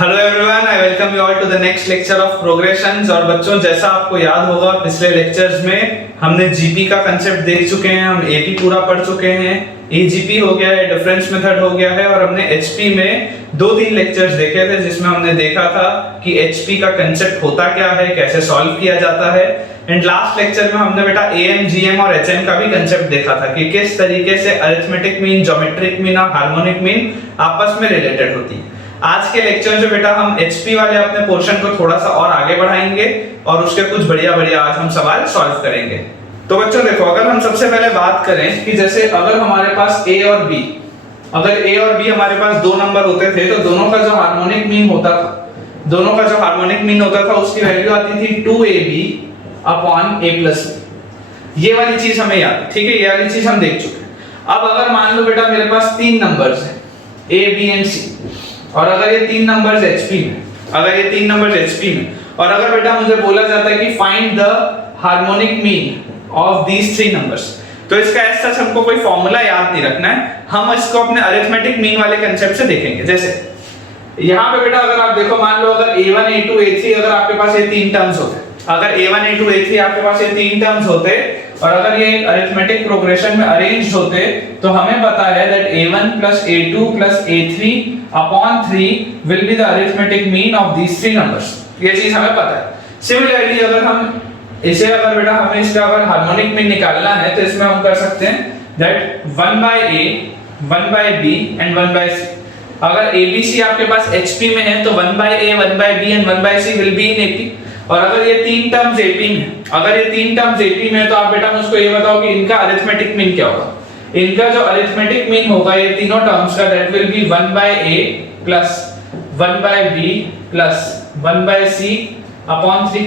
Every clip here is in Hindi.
Hello everyone, I welcome you all to the next lecture of progressions. और बच्चों, जैसा आपको याद होगा पिछले लेक्चर्स में हमने जीपी का कांसेप्ट देख चुके हैं, हम एपी पूरा पढ़ चुके हैं, एजीपी हो गया है, डिफरेंस मेथड हो गया है, और हमने एचपी में 2-3 लेक्चर्स देखे थे जिसमें हमने देखा था कि एचपी का कांसेप्ट होता क्या है, कैसे सॉल्व किया जाता है। एंड लास्ट लेक्चर में हमने बेटा एएम, जीएम और एचएम का भी कांसेप्ट देखा था कि किस तरीके से अरिथमेटिक मीन, ज्योमेट्रिक मीन और हार्मोनिक मीन आपस में रिलेटेड होती है। आज के लेक्चर में बेटा हम एचपी वाले अपने पोर्शन को थोड़ा सा और आगे बढ़ाएंगे और उसके कुछ बढ़िया आज हम सवाल सॉल्व करेंगे। तो बच्चों देखो, अगर हम सबसे पहले बात करें कि जैसे अगर हमारे पास ए और बी, अगर ए और बी हमारे पास 2 नंबर होते थे तो दोनों का जो हार्मोनिक मीन होता था उसकी वैल्यू आती थी 2ab upon a plus b। ये वाली चीज हमें याद है, ठीक है, ये वाली चीज हम देख चुके हैं। अब अगर मान लो बेटा मेरे पास 3 नंबर्स हैं a, b एंड c, और अगर ये 3 नंबर्स एचपी में, और अगर बेटा मुझे बोला जाता है कि find the harmonic mean of these 3 numbers, तो इसका ऐसा हमको कोई फॉर्मूला याद नहीं रखना है, हम इसको अपने अरिथमेटिक मीन वाले कांसेप्ट से देखेंगे। जैसे यहाँ पे बेटा अगर आप देखो, मान लो अगर a1 a2 a3 अगर आपके पास ये 3 टर्म्स होते, अगर a1 a2 a3 आपके पास ये 3 टर्म्स होते और अगर ये अरिथमेटिक प्रोग्रेशन में अरेंज्ड होते, तो हमें पता है that a1 plus a2 plus a3 upon 3 will be the arithmetic mean of these 3 numbers। ये चीज हमें पता है। सिमिलरली अगर हम इसे अगर बेटा हमें इसका अगर हार्मोनिक मीन निकालना है तो इसमें हम कर सकते हैं that 1 by a 1 by b and 1 by c। अगर abc आपके पास hp में है तो 1 by a 1 by b and 1 by c will be in ap। और अगर ये 3 टर्म्स AP में, है तो आप बेटा मुझको ये बताओ कि इनका अरिथमेटिक मीन क्या होगा। इनका जो अरिथमेटिक मीन होगा ये तीनों टर्म्स का, that will be 1 by a plus 1 by b plus 1 by c upon 3।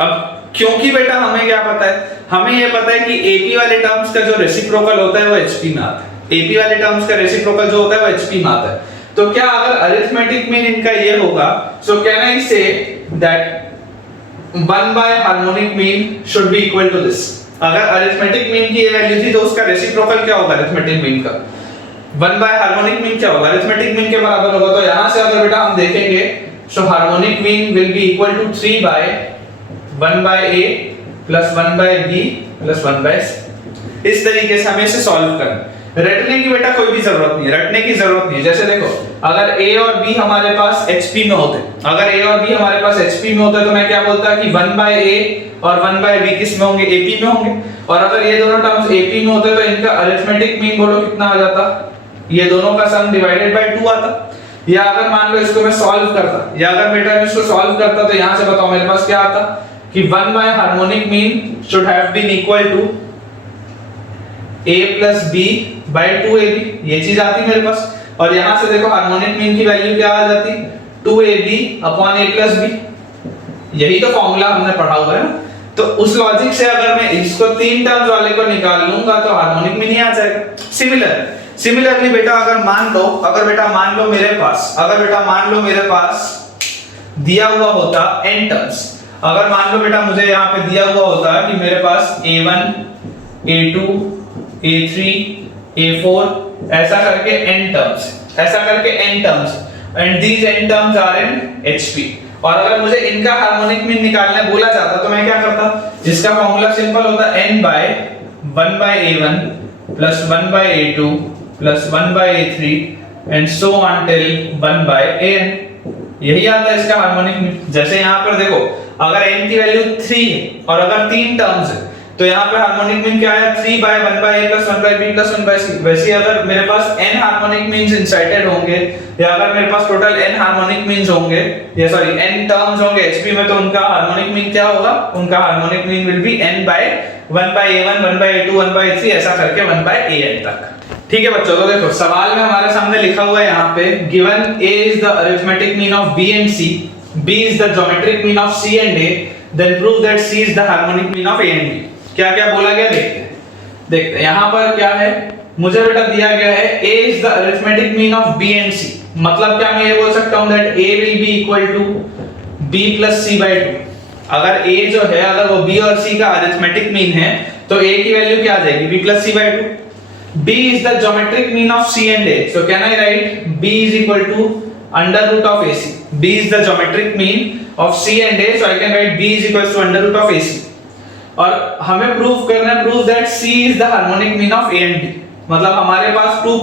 अब क्योंकि बेटा हमें क्या पता है, हमें ये पता है कि AP वाले टर्म्स का जो रेसिप्रोकल होता है वो HP में आता है। AP वाले टर्म्स का रेसिप्रोकल जो होता है वो HP में आता है। तो क्या अगर अरिथमेटिक मीन इनका ये होगा, so can I say that 1 by harmonic mean should be equal to this। अगर अरिथमेटिक मीन की ये वैल्यू थी तो उसका रेसिप्रोकल क्या होगा अरिथमेटिक मीन का, 1 by harmonic mean क्या होगा, अरिथमेटिक मीन के बराबर होगा। तो यहां से अगर बेटा हम देखेंगे, so harmonic mean will be equal to 3 by 1 by a plus 1 by b plus 1 by c। इस तरीके से हमें इसे सॉल्व करना है। रटने की बेटा कोई भी जरूरत नहीं है, रटने की जरूरत नहीं है। जैसे देखो, अगर a और b हमारे पास HP में होते, तो मैं क्या बोलता कि 1 by a और 1 by b किस में होंगे, AP में होंगे। और अगर ये दोनों टर्म्स AP में होते तो इनका अरिथमेटिक मीन बोलो कितना आ जाता, ये दोनों का सम डिवाइडेड बाय 2 आता। या अगर मान लो इसको मैं सॉल्व करता, तो यहां से बताओ मेरे पास क्या आता कि 1 by harmonic mean should have been equal to a plus b by 2ab, ये चीज आती मेरे पास। और यहां से देखो हार्मोनिक मीन की वैल्यू क्या आ जाती, 2ab upon a plus b। यही तो फॉर्मूला हमने पढ़ा हुआ है ना। तो उस लॉजिक से अगर मैं इसको 3 टर्म्स वाले को निकाल लूंगा तो हार्मोनिक मीन ही आ जाएगा। सिमिलरली बेटा अगर मान लो मेरे पास दिया हुआ होता n टर्म्स, अगर मान लो बेटा मुझे यहाँ पे दिया हुआ होता कि मेरे पास a1 a2 a3 a4 ऐसा करके n terms and these n terms are in HP। और अगर मुझे इनका हार्मोनिक मीन निकालने बोला जाता तो मैं क्या करता, जिसका फॉर्मूला सिंपल होता n by 1 by a1 plus 1 by a2 plus 1 by a3 and so on till 1 by an। यही आता है इसका हार्मोनिक मीन। जैसे यहाँ पर देखो, अगर n की वैल्यू 3 है और अगर 3 टर्म्स है तो यहाँ पे हार्मोनिक मीन क्या है, 3 by 1 by a plus 1 by b plus 1 by c। वैसे अगर मेरे पास n हार्मोनिक मीन्स इंसर्टेड होंगे या अगर मेरे पास टोटल n हार्मोनिक मीन्स होंगे, या सॉरी n टर्म्स होंगे HP में, तो उनका हार्मोनिक मीन क्या होगा, उनका harmonic mean will be n by 1 by a1 1 by a2 1 by a3 ऐसा करके 1 by an तक। ठीक है बच्चों, तो देखो सवाल में हमारे सामने लिखा हुआ है यहाँ पे, given a is the arithmetic mean of b and c, b is the geometric mean of c and a, then prove that c is the harmonic mean of a and b। क्या क्या बोला गया देखते हैं। यहाँ पर क्या है, मुझे बेटा दिया गया है a is the arithmetic mean of b and c। मतलब क्या मैं ये बोल सकता हूँ that a will be equal to b plus c by 2। अगर a जो है, अगर वो b और c का अरिथमेटिक मीन है तो a की वैल्यू क्या आ जाएगी, b plus c by 2। b is the geometric mean of c and a, so can I write b is equal to under root of AC. B is the geometric mean of C and A, so I can write B is equals to under root of AC. और हमें प्रूव करना है, prove that C is the harmonic mean of A and B. मतलब हमारे पास टू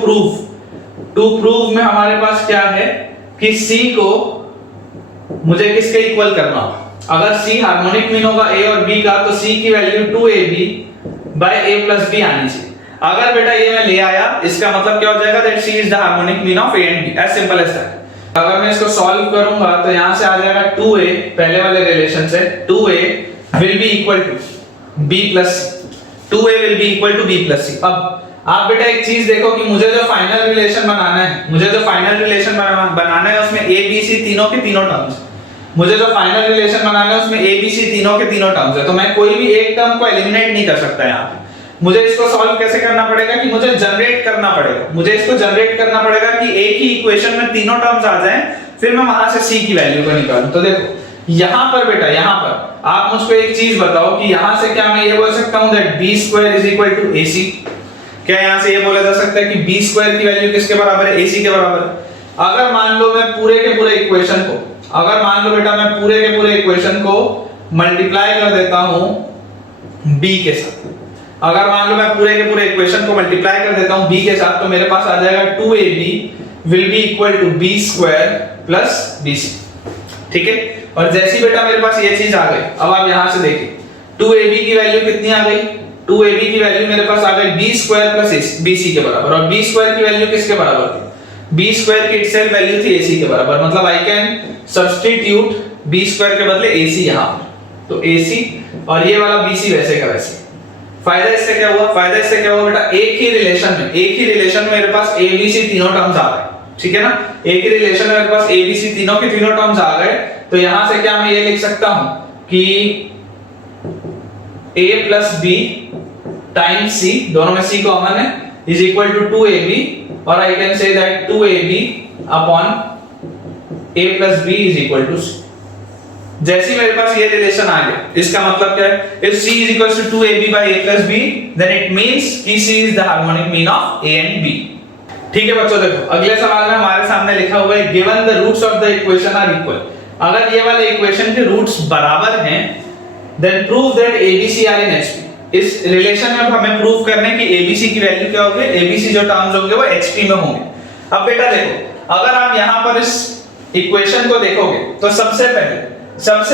प्रूव में हमारे पास क्या है कि C को मुझे किसके इक्वल करना होगा. अगर C हार्मोनिक मीन होगा A और B का, तो C की value 2AB by A plus B आनी चाहिए. अगर बेटा ये मैं ले आया, इसका मतलब क्या हो जाएगा, that C is the harmonic mean of A and B. as simple as that. अगर मैं इसको सॉल्व करूंगा तो यहां से आ जाएगा 2A, पहले वाले रिलेशन से 2A will be equal to B plus C. 2A will be equal to B plus C. अब आप बेटा एक चीज देखो कि मुझे जो फाइनल रिलेशन बनाना है, उसमें A B C तीनों के तीनों टर्म्स. मुझे जो फाइनल रिलेशन बनाना है उसमें A B C तीनों के तीनों टर्म्स है, तो मैं कोई भी एक टर्म को एलिमिनेट नहीं कर सकता यहाँ पे. मुझे इसको सॉल्व कैसे करना पड़ेगा कि मुझे जनरेट करना पड़ेगा कि एक ही इक्वेशन में तीनों टर्म्स आ जाएं, फिर मैं वहां से C की वैल्यू को निकालूं. तो देखो यहां पर आप मुझको एक चीज बताओ कि यहां से क्या मैं ये बोल सकता हूं that B square is equal to AC. क्या यहां से ये बोला जा सकता है कि B स्क्वायर की वैल्यू किसके बराबर है, AC के बराबर है. अगर मान लो मैं पूरे के पूरे इक्वेशन को मल्टीप्लाई कर देता हूं B के साथ, अगर मान लो मैं पूरे के पूरे इक्वेशन को मल्टीप्लाई कर देता हूं B के साथ, तो मेरे पास आ जाएगा 2AB will be equal to B square plus BC. ठीक है. और जैसी बेटा मेरे पास ये चीज आ गई, अब आप यहां से देखिए 2AB की वैल्यू कितनी आ गई, 2AB की वैल्यू मेरे पास आ गई B square plus BC के बराबर. और B square की वैल्यू किसके बराबर थी, B square की इटसेल्फ वैल्यू थी AC के बराबर. मतलब I can substitute B square के बदले AC यहां पर, तो AC और ये वाला BC वैसे का वैसे. फायदा इससे क्या हुआ बेटा, एक ही रिलेशन में मेरे पास ABC तीनों टर्म्स आ गए. ठीक है ना, एक ही रिलेशन में मेरे पास ABC तीनों के तीनों टर्म्स आ गए. तो यहां से क्या मैं ये लिख सकता हूं कि A plus B times C, दोनों में C कॉमन है, is equal to 2AB, और I can say that 2AB upon A plus B is equal to C. जैसे मेरे पास ये रिलेशन आ गया, इसका मतलब क्या है, if C is equals to 2AB by A plus B, then it means कि C is the harmonic mean of A and B. ठीक है बच्चों, देखो अगले सवाल में हमारे सामने लिखा हुआ है given the roots of the equation are equal. अगर ये वाले इक्वेशन के रूट्स बराबर हैं, then prove that ABC are in HP. इस रिलेशन में हमें प्रूव करना है कि ABC की वैल्यू क्या होगी, ABC जो टर्म्स होंगे वो HP में होंगे. अब बेटा देखो, अगर आप यहाँ पर इस इक्वेशन को देखोगे तो सबसे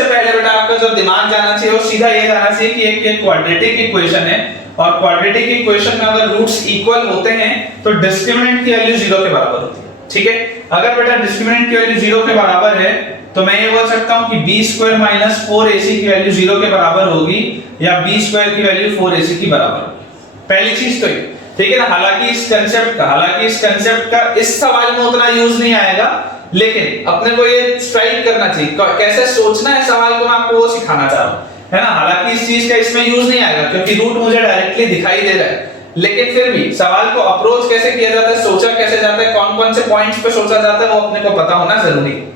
पहले बेटा आपका जो दिमाग जाना चाहिए वो सीधा ये जाना चाहिए कि एक क्वाड्रेटिक इक्वेशन है, और क्वाड्रेटिक इक्वेशन में अगर रूट्स इक्वल होते हैं तो डिस्क्रिमिनेंट की वैल्यू 0 के बराबर होती है. ठीक है, अगर बेटा डिस्क्रिमिनेंट की वैल्यू 0 के बराबर है तो मैं ये बोल सकता हूं कि b स्क्वायर माइनस 4ac की वैल्यू 0 के बराबर होगी, या b स्क्वायर की वैल्यू 4ac की बराबर होगी. पहली चीज तो ये, ठीक है ना. हालांकि इस कंसेप्ट का इस सवाल में उतना यूज नहीं आएगा, लेकिन अपने को ये स्ट्राइक करना चाहिए कैसे सोचना है सवाल को, मैं आपको वो सिखाना चाह रहा हूं, है ना. हालांकि इस चीज का इसमें यूज नहीं आएगा क्योंकि रूट मुझे डायरेक्टली दिखाई दे रहा है, लेकिन फिर भी सवाल को अप्रोच कैसे किया जाता है, सोचा कैसे जाता है, कौन-कौन से पॉइंट्स पे सोचा जाता है, वो अपने को पता होना जरूरी है.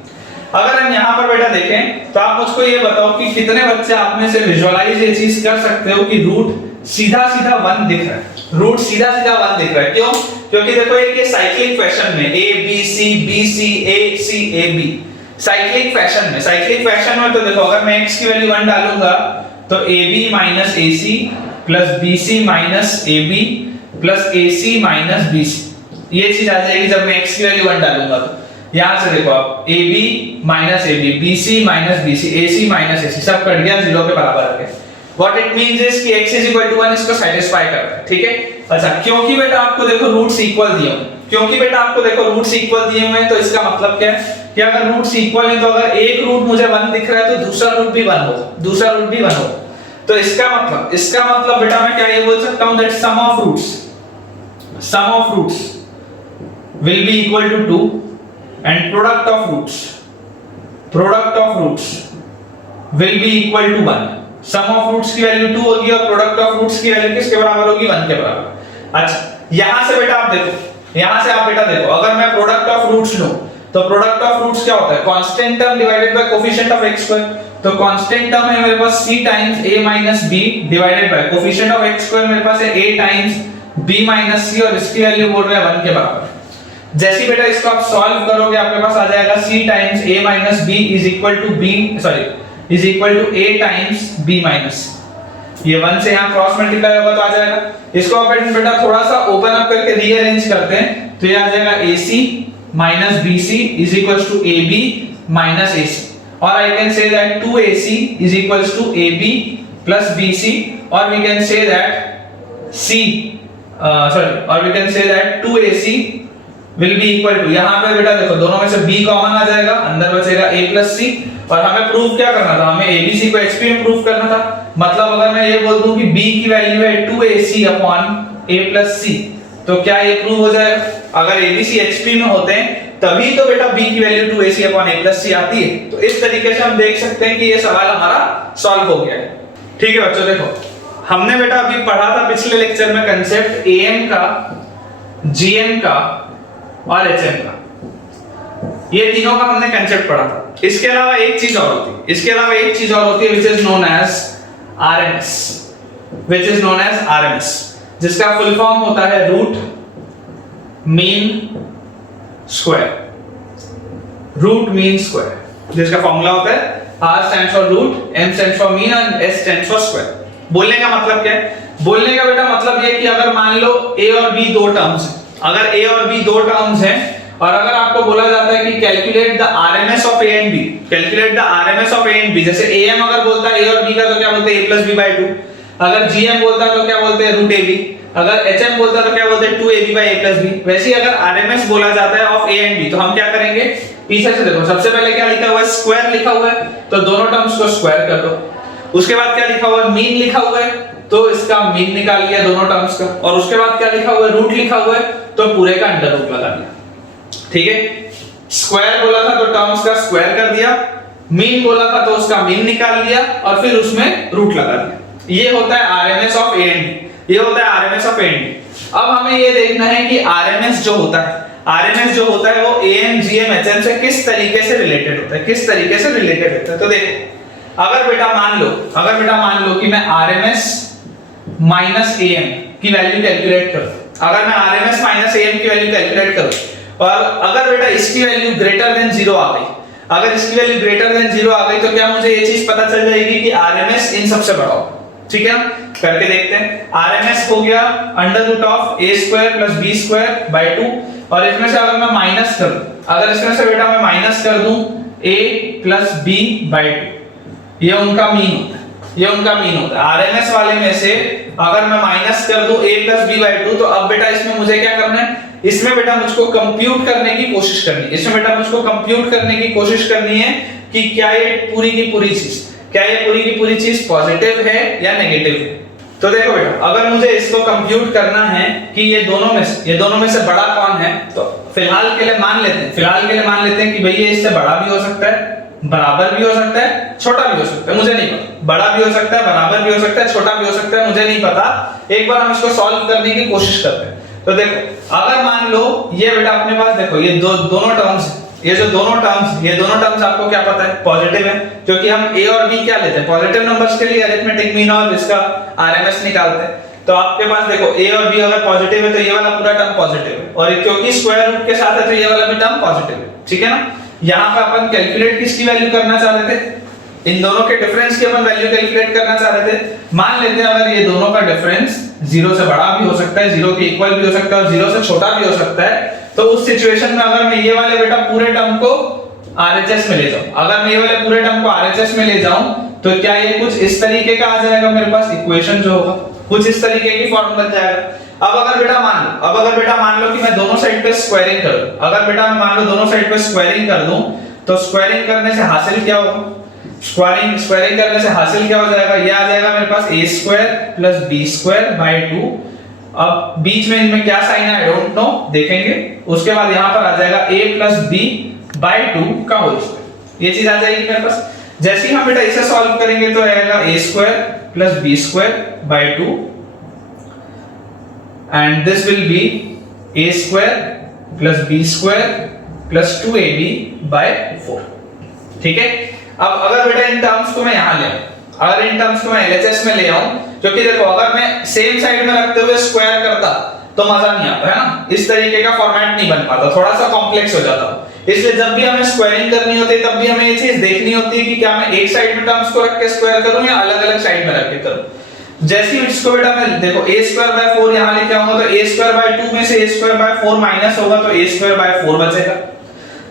अगर हम यहाँ पर बेटा देखें तो आप मुझको ये बताओ कि कितने बच्चे आप में से विजुअलाइज ये चीज कर सकते हो कि रूट सीधा 1 दिख रहा है. रूट सीधा 1 दिख रहा है. क्यों? क्योंकि देखो ये साइक्लिक फैशन में A B C B C A C A B, cyclic fashion में तो देखो अगर मैं x की वैल्यू 1 डालूंगा तो AB minus AC plus BC minus AB plus AC minus BC, ये चीज आ जाएगी जब मैं x की वैल्यू 1 डालूंगा. तो यहां से देखो आप AB minus AB, BC minus BC, AC minus AC सब कट गया, 0 के बराबर आ गया. व्हाट इट मींस इज कि x इज इक्वल टू 1 इसको सेटिस्फाई करता है. ठीक है. अच्छा, क्योंकि बेटा आपको देखो रूट्स इक्वल दिए हुए हैं, तो इसका मतलब क्या है कि अगर रूट्स इक्वल हैं तो अगर एक रूट मुझे 1 दिख रहा है तो दूसरा रूट भी 1 होगा. तो इसका मतलब बेटा मैं क्या ये बोल सकता हूं that sum of roots will be equal to 2 and product of roots will be equal to 1. sum of roots की वैल्यू 2 होगी और product of roots की वैल्यू किसके बराबर होगी, 1 के बराबर. अच्छा, यहां से आप बेटा देखो अगर मैं product of roots लूं तो product of roots क्या होता है, constant term divided by coefficient of x square. तो constant term है मेरे पास c times a minus b divided by coefficient of x square मेरे पास है a times b minus c, और इसकी वैल्यू बोल रहा है 1 के बराबर. जैसे बेटा इसको आप सॉल्व करोगे आपके पास आ जाएगा c times a minus b is equal to a times b minus, ये 1 से यहाँ क्रॉस मल्टीप्लाई होगा तो आ जाएगा। इसको अपन बेटा थोड़ा सा ओपन अप करके रीअरेंज करते हैं तो ये आ जाएगा ac minus bc is equal to ab minus ac, और I can say that 2ac is equal to ab plus bc, और वी कैन से दैट और we can say that 2ac will be equal to, यहां पे बेटा देखो दोनों में से b कॉमन आ जाएगा, अंदर बचेगा a plus c, और हमें प्रूव क्या करना था, हमें abc को hp में प्रूव करना था। मतलब अगर मैं ये बोल दूं कि b की वैल्यू है 2ac upon a plus c तो क्या ये प्रूव हो जाएगा? अगर abc hp में होते हैं तभी तो बेटा b की value 2ac upon a plus c आती है। तो इस तरीके से हम देख सकते हैं कि ये सवाल हमारा सॉल्व हो गया है। ठीक है बच्चों, देखो हमने बेटा अभी पढ़ा था पिछले लेक्चर में कंसेप्ट am का, gm का और HM का, ये तीनों का हमने कंसेप्ट पढ़ा था। इसके अलावा एक चीज और होती है which is known as RMS, जिसका फुल फॉर्म होता है रूट मीन स्क्वायर, जिसका फॉर्मूला होता है R stands for root, M stands for mean और S stands for square। बोलने का मतलब क्या है? बोलने का बेटा मतलब ये कि अगर मान लो A और B दो टर्म्स हैं, अगर a और b दो टर्म्स हैं और अगर आपको बोला जाता है कि calculate the RMS of a and b, जैसे am अगर बोलता है a और b का तो क्या बोलते हैं a plus b by 2, अगर gm बोलता है तो क्या बोलते हैं रूट ab, अगर hm बोलता है तो क्या बोलते हैं 2ab by a plus b। वैसे ही अगर RMS बोला जाता है ऑफ a एंड b तो हम क्या करेंगे, पीछे से देखो सबसे पहले क्या लिखा हुआ है, स्क्वायर लिखा हुआ है तो दोनों टर्म्स को स्क्वायर कर दो। उसके बाद क्या लिखा हुआ है, मीन लिखा हुआ है तो इसका मीन निकाल लिया दोनों टर्म्स का, और उसके बाद क्या लिखा हुआ है, रूट लिखा हुआ है तो पूरे का अंडर रूट लगा दिया। ठीक है, स्क्वायर बोला था तो टर्म्स का स्क्वायर कर दिया, मीन बोला था तो उसका मीन निकाल लिया और फिर उसमें रूट लगा दिया। ये होता है RMS of A and B, अब हमें ये देखना है कि RMS जो होता है वो AM GM HM से किस तरीके से रिलेटेड होता है, तो देखो अगर बेटा मान लो कि मैं RMS माइनस AM की वैल्यू कैलकुलेट करूं, अगर मैं RMS माइनस AM की वैल्यू कैलकुलेट करूं और अगर बेटा इसकी वैल्यू ग्रेटर देन 0 आ गई, तो क्या मुझे ये चीज पता चल जाएगी कि RMS इन सबसे बड़ा होगा। ठीक है, करके देखते हैं। RMS हो गया under root of a square plus b square by 2, और इसमें से अगर मैं माइनस कर दूं, अगर इसमें से बेटा मैं माइनस कर दूं a प्लस b बाय 2, ये उनका मीन होता है। RMS वाले में से अगर मैं माइनस कर दूं a प्लस b बाय 2 तो अब बेटा इसमें मुझे क्या करना है, इसमें बेटा मुझको कंप्यूट करने की कोशिश करनी है कि क्या ये पूरी की पूरी चीज पॉजिटिव है या नेगेटिव है। तो देखो बेटा अगर मुझे इसको कंप्यूट करना है कि ये दोनों में से बड़ा कौन है, तो फिलहाल के लिए मान लेते हैं कि भैया इससे बड़ा भी हो सकता है, बराबर भी हो सकता है, छोटा भी हो सकता है, मुझे नहीं पता। बड़ा भी हो सकता है, बराबर भी हो सकता है, छोटा भी हो सकता है, मुझे नहीं पता। एक बार हम इसको सॉल्व करने की कोशिश करते हैं। तो देखो अगर मान लो ये बेटा अपने पास देखो ये दोनों टर्म्स आपको क्या पता है, पॉजिटिव है, क्योंकि हम a और b क्या लेते हैं, पॉजिटिव नंबर्स के लिए अरिथमेटिक मीन और इसका RMS निकालते हैं। तो आपके पास देखो a और b अगर पॉजिटिव है तो ये वाला पूरा टर्म पॉजिटिव है, और क्योंकि स्क्वायर रूट के साथ है तो ये वाला भी टर्म पॉजिटिव है। ठीक है ना, यहाँ पे अपन कैलकुलेट किसकी वैल्यू करना चाह रहे थे, इन दोनों के डिफरेंस की अपन वैल्यू कैलकुलेट करना चाह रहे थे। मान लेते हैं अगर ये दोनों का डिफरेंस 0 से बड़ा भी हो सकता है, 0 के इक्वल भी हो सकता है और 0 से छोटा भी हो सकता है, तो उस सिचुएशन में अगर मैं ये वाले बेटा पूरे टर्म को RHS में ले जाऊं, तो क्या ये कुछ इस तरीके का आ जाएगा, मेरे पास इक्वेशन जो होगा कुछ इस तरीके की फॉर्म बन जाएगा। अब अगर बेटा मान लो कि मैं दोनों साइड पे स्क्वायरिंग कर दूं, तो स्क्वायरिंग करने से हासिल क्या होगा, स्क्वायरिंग करने से हासिल क्या हो जाएगा, ये आ जाएगा मेरे पास a square plus b square by 2। अब बीच में इनमें क्या साइन है आई डोंट नो, देखेंगे। उसके बाद यहां पर आ जाएगा a प्लस b बाय 2 का होल स्क्वायर, ये चीज आ जाएगी मेरे पास। जैसे ही हम बेटा इसे सॉल्व करेंगे तो आएगा a square plus b square by 2 and this will be a square plus b square plus 2ab by 4। ठीक है, अब अगर बेटा इन टर्म्स को मैं यहां ले आऊं, अगर इन टर्म्स को मैं LHS में ले आऊं, क्योंकि देखो अगर मैं सेम साइड में रखते हुए स्क्वायर करता तो मजा नहीं आता है ना, इस तरीके का फॉर्मेट नहीं बन पाता, थोड़ा सा कॉम्प्लेक्स हो जाता है। इसलिए जब भी हमें स्क्वायरिंग करनी होती है तब भी हमें ये चीज देखनी होती है कि क्या मैं एक साइड में टर्म्स को रख के स्क्वायर करूं या अलग-अलग साइड में रख के करूं। जैसे ही इसको बेटा मैं देखो a² / 4 यहां लेके आऊंगा तो a² / 2 में से a² / 4 माइनस होगा तो a² / 4 बचेगा,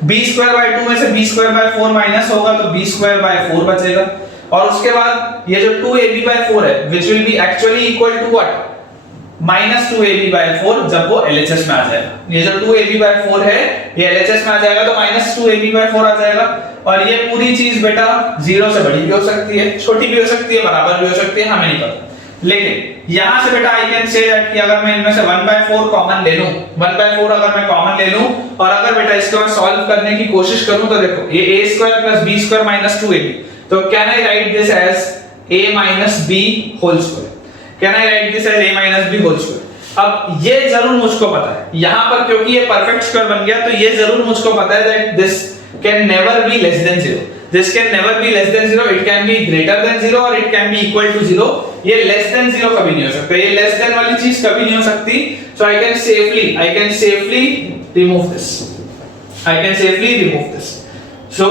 b² / 2 में से b² / 4 माइनस होगा तो b² / 4 बचेगा, और उसके बाद ये जो 2ab/4 है which will be actually equal to what -2ab/4 जब वो LHS में आ जाएगा। ये जो 2ab/4 है ये LHS में आ जाएगा तो -2ab/4 आ जाएगा, और ये पूरी चीज बेटा 0 से बड़ी भी हो सकती है, छोटी भी हो सकती है, बराबर भी हो सकती है, हमें नहीं पता। लेकिन यहां से बेटा आई कैन से दैट कि अगर मैं इनमें से 1/4 कॉमन ले लूं, 1/4 अगर मैं कॉमन ले लूं और अगर बेटा इसको मैं सॉल्व करने की कोशिश करूं तो देखो ये a² + b² - 2ab, तो can I write this as a - b whole square, can I write this as a - b whole square. अब ये जरूर मुझको पता है यहां पर, क्योंकि ये परफेक्ट स्क्वायर बन गया, तो ये जरूर मुझको पता है that this can never be less than 0, this can never be less than 0, it can be greater than 0 और it can be equal to 0। ये लेस देन 0 कभी नहीं हो सकता, ये लेस देन वाली चीज कभी नहीं हो सकती। So I can safely remove this, I can safely remove this. So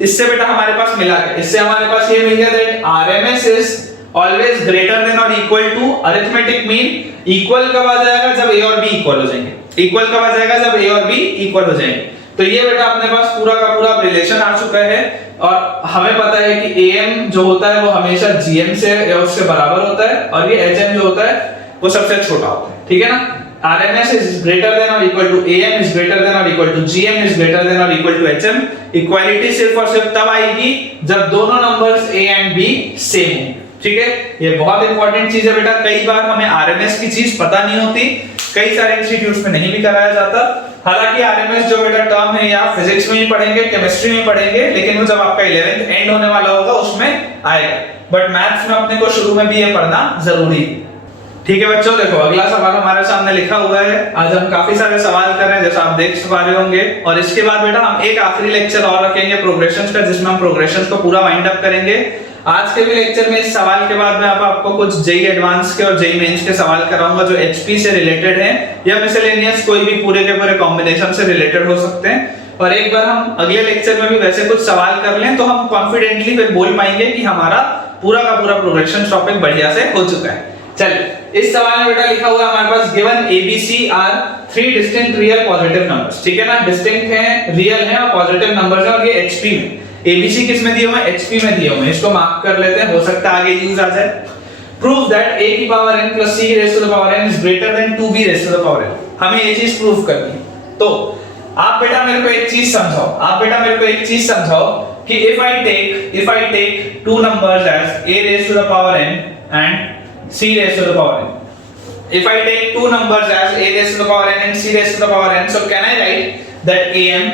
इससे बेटा हमारे पास मिला क्या, इससे हमारे पास ये मिल गया that RMS is always greater than और equal to arithmetic mean. Equal कब आ जाएगा, जब a और b इक्वल हो जाएंगे। इक्वल कब आ जाएगा, जब a और b इक्वल हो जाएंगे। तो ये बेटा अपने पास पूरा का पूरा रिलेशन आ चुका है, और हमें पता है कि am जो होता है वो हमेशा gm से या उससे बराबर होता है, और ये hm जो होता है वो सबसे छोटा होता है, ठीक है ना। RMS is greater than or equal to AM is greater than or equal to GM is greater than or equal to HM। Equality सिर्फ और सिर्फ तब आएगी जब दोनों numbers A and B same हों, ठीक है। ये बहुत इंपॉर्टेंट चीज है बेटा, कई बार हमें RMS की चीज पता नहीं होती, कई सारे इंस्टीट्यूट्स में नहीं भी कराया जाता। हालांकि RMS जो बेटा टर्म है या फिजिक्स में ही पढ़ेंगे, केमिस्ट्री में पढ़ेंगे, लेकिन वो जब आपका 11th एंड होने वाला होगा उसमें आएगा, बट मैथ्स में अपने को शुरू में भी ये पढ़ना जरूरी है, ठीक है बच्चों। देखो अगला सवाल हमारे सामने लिखा हुआ है, आज हम काफी सारे सवाल कर रहे हैं जैसा आप देख पा रहे होंगे, और इसके बाद बेटा हम एक आखिरी लेक्चर और रखेंगे प्रोग्रेशंस का, जिसमें हम प्रोग्रेशंस को पूरा वाइंड अप करेंगे। आज के भी लेक्चर में इस सवाल के बाद मैं आपको कुछ जेई एडवांस के और जेई मेंस के सवाल कराऊंगा जो एचपी से रिलेटेड हैं या मिसलेनियस कोई भी पूरे के पूरे कॉम्बिनेशन से रिलेटेड हो सकते हैं। और एक बार हम अगले लेक्चर में भी वैसे कुछ सवाल कर लें तो हम कॉन्फिडेंटली फिर बोल पाएंगे कि हमारा पूरा का पूरा प्रोग्रेशन टॉपिक बढ़िया से हो चुका है। चलिए, इस सवाल में बेटा लिखा हुआ है हमारे पास given ABC are 3 distinct real positive numbers, ठीक है ना, डिस्टिंक्ट हैं, रियल हैं और पॉजिटिव नंबर्स हैं, और ये HP में, ABC किस में दिए हुए हैं, HP में दिए हुए हैं। इसको मार्क कर लेते हैं, हो सकता है आगे यूज आ जाए। प्रूव दैट a की power n plus c raise to the power n is greater than 2b raise to the power n। हमें ये चीज प्रूव करनी है। तो आप बेटा मेरे को एक चीज समझाओ, कि if I take two numbers as a raised to the power n and c raised to the power n, if I take two numbers as a raised to the power n and c raised to the power n, so can I write that am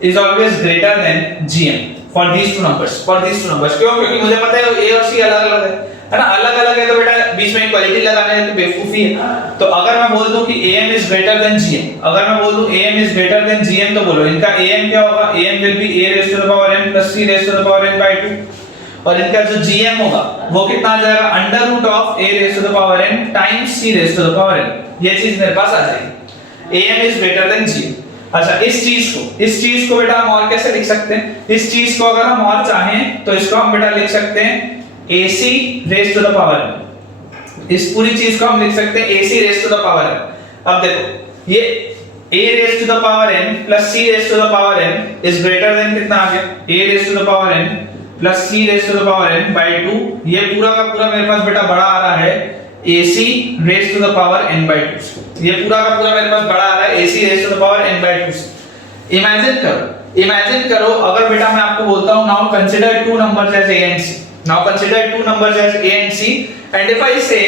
is always greater than gm for these two numbers? क्यों? क्योंकि मुझे पता है a और c अलग अलग है ना, अलग अलग है, तो बेटा बीच में इक्वालिटी लगाने है तो बेवकूफी है। तो अगर मैं बोल दूं कि am is greater than gm, अगर मैं बोल दूं am is greater than gm, तो बोलो इनका am क्या होगा, am will be a raised to the power n plus c raised to the power n by 2, और इनका जो gm होगा वो कितना आ जाएगा, under root of a raised to the power n times c raised to the power n। ये चीज मेरे पास आ जाएगी, am is greater than gm। अच्छा, इस चीज को बेटा हम और कैसे लिख सकते हैं, इस चीज को अगर हम और चाहें तो इसको हम बेटा लिख सकते हैं AC raised to the power n। इस पूरी चीज को हम लिख सकते हैं AC raised to the power n। अब देखो ये a raised to the power n plus c raised to the power n is greater than कितना आ गया, a raised to the power n plus c raised to the power n by 2। ये पूरा का पूरा मेरे पास बेटा बड़ा आ रहा है AC raised to the power n by 2। ये पूरा का पूरा मेरे पास बड़ा आ रहा है AC raised to the power n by 2। Imagine करो अगर बेटा मैं आपको बोलता हूं now consider two numbers as a and c, now consider two numbers as a and c, and if I say